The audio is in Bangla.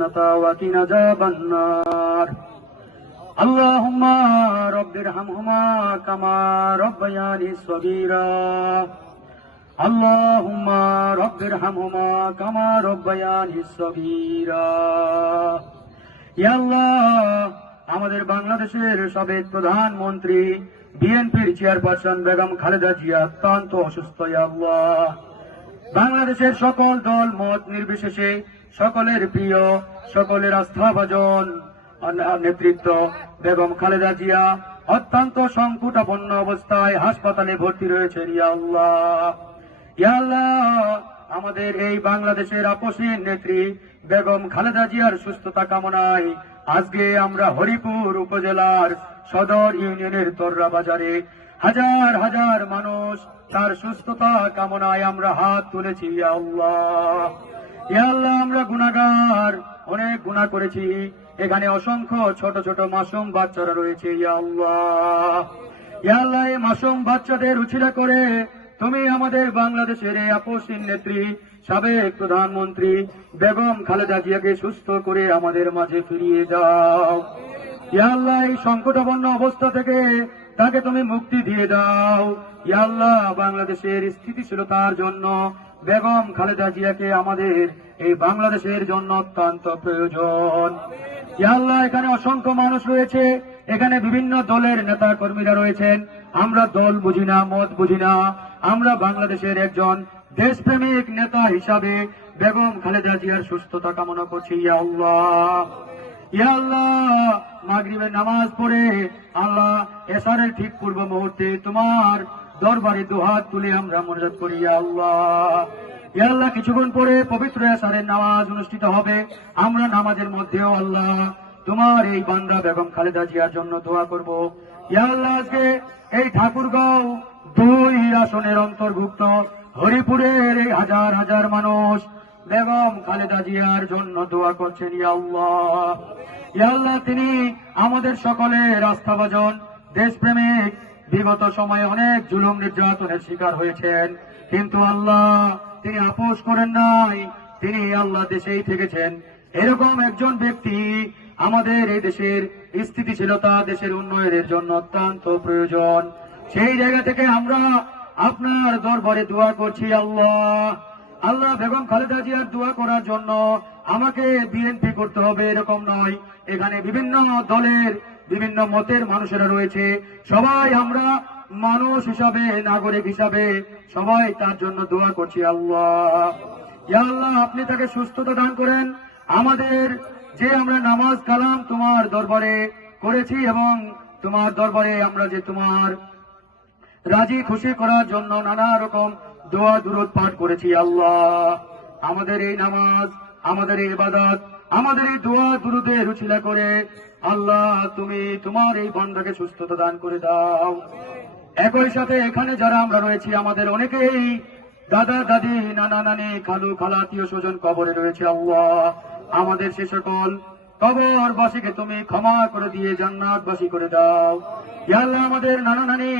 الحسنة وقنا عذاب النار اللهم رب ارحمهما كما ربياني صغيرا اللهم رب ارحمهما كما ربياني صغيرا ইয়া আল্লাহ আমাদের বাংলাদেশের সাবেক প্রধানমন্ত্রী বিএনপির চেয়ারপারসন বেগম খালেদা জিয়া অত্যন্ত অসুস্থ। ইয়া আল্লাহ বাংলাদেশের সকল দল মত নির্বিশেষে সকলের প্রিয় সকলের আস্থাভাজন নেতৃত্ব বেগম খালেদা জিয়া অত্যন্ত সংকটাপন্ন অবস্থায় হাসপাতালে ভর্তি রয়েছেন। ইয়া আল্লাহ ইয়া আল্লাহ আমাদের এই বাংলাদেশের আপসীন নেত্রী বেগম খালেদা জিয়ার সুস্থতা কামনায় আজকে আমরা হরিপুর উপজেলার সদর ইউনিয়নের তর্রা বাজারে হাজার হাজার মানুষ তার সুস্থতা কামনায় আমরা হাত তুলেছি। ইয়া আল্লাহ ইয়া আল্লাহ আমরা গুনাহগার, অনেক গুনাহ করেছি। এখানে অসংখ্য ছোট ছোট মাসুম বাচ্চারা রয়েছে। ইয়া আল্লাহ ইয়া আল্লাহ এই মাসুম বাচ্চাদের উছিলা করে তুমি আমাদের বাংলাদেশের এই আপসীন নেত্রী সাবেক প্রধানমন্ত্রী বেগম খালেদা জিয়াকে সুস্থ করে আমাদের মাঝে ফিরিয়ে দাও। ইয়া আল্লাহ এই সংকটাপন্ন অবস্থা থেকে তাকে তুমি মুক্তি দিয়ে দাও। ইয়া আল্লাহ বাংলাদেশের স্থিতিশীলতার জন্য বেগম খালেদা জিয়াকে আমাদের এই বাংলাদেশের জন্য অত্যন্ত প্রয়োজন। ইয়া আল্লাহ এখানে অসংখ্য মানুষ রয়েছে, এখানে বিভিন্ন দলের নেতা কর্মীরা রয়েছেন। আমরা দল বুঝি না, মত বুঝি না, আমরা বাংলাদেশের একজন দেশপ্রেমিক নেতা হিসাবে বেগম খালেদা জিয়ার সুস্থতা কামনা করছি। ইয়া আল্লাহ ইয়া আল্লাহ মাগরিবের নামাজ পড়ে আল্লাহ এশারের ঠিক পূর্ব মুহূর্তে তোমার দরবারে দুহাত তুলে আমরা মোনাজাত করি। ইয়া আল্লাহ ইয়া আল্লাহ কিছুক্ষণ পরে পবিত্র এশারের নামাজ অনুষ্ঠিত হবে। আমরা নামাজের মধ্যেও আল্লাহ তোমার এই বান্দা বেগম খালেদা জিয়ার জন্য দোয়া করব। ইয়া আল্লাহ আজকে এই ঠাকুরগাঁও 2 আসনের অন্তর্ভুক্ত হরিপুরের এই হাজার হাজার মানুষ বেগম খালেদা জিয়ার জন্য দোয়া করছেন। ইয়া আল্লাহ ইয়া আল্লাহ তিনি আমাদের সকলের আস্থাভাজন দেশপ্রেমিক, বিগত সময়ে অনেক জুলুম নির্যাতনের শিকার হয়েছেন, কিন্তু আল্লাহ তিনি আপোষ করেন নাই, তিনি আল্লাহ দেশেই থেকেছেন। এরকম একজন ব্যক্তি আমাদের এই দেশের স্থিতিশীলতা, দেশের উন্নয়নের জন্য অত্যন্ত প্রয়োজন। সেই জায়গা থেকে আমরা আপনার দরবারে দোয়া করছি। আল্লাহ আল্লাহ বেগম খালেদা জিয়ার দোয়া করার জন্য আমাকে বিএনপি করতে হবে এরকম নয়, এখানে বিভিন্ন দলের বিভিন্ন মতের মানুষেরা রয়েছে। সবাই আমরা মানুষ হিসাবে, নাগরিক হিসাবে সবাই তার জন্য দোয়া করছি। আল্লাহ ইয়া আল্লাহ আপনি তাকে সুস্থতা দান করেন। আমাদের যে আমরা নামাজ কালাম তোমার দরবারে করেছি এবং তোমার দরবারে আমরা যে তোমার রাজি খুশি করার জন্য নানা রকম দোয়া দুরূদ পাঠ করেছি। আল্লাহ আমাদের এই নামাজ, আমাদের এই ইবাদত, আমাদের এই দোয়া দুরূদে রুচিলা করে আল্লাহ তুমি তোমার এই বান্দাকে সুস্থতা দান করে দাও। একই সাথে এখানে যারা আমরা রয়েছি আমাদের অনেকেই দাদা দাদি, নানা নানি, খালু খালা, আত্মীয় স্বজন কবরে রয়েছে। আল্লাহ আমাদের সে সকল কবরবাসীকে তুমি ক্ষমা করে দিয়ে জান্নাতবাসী করে দাও। ইয়া আল্লাহ আমাদের নানা নানি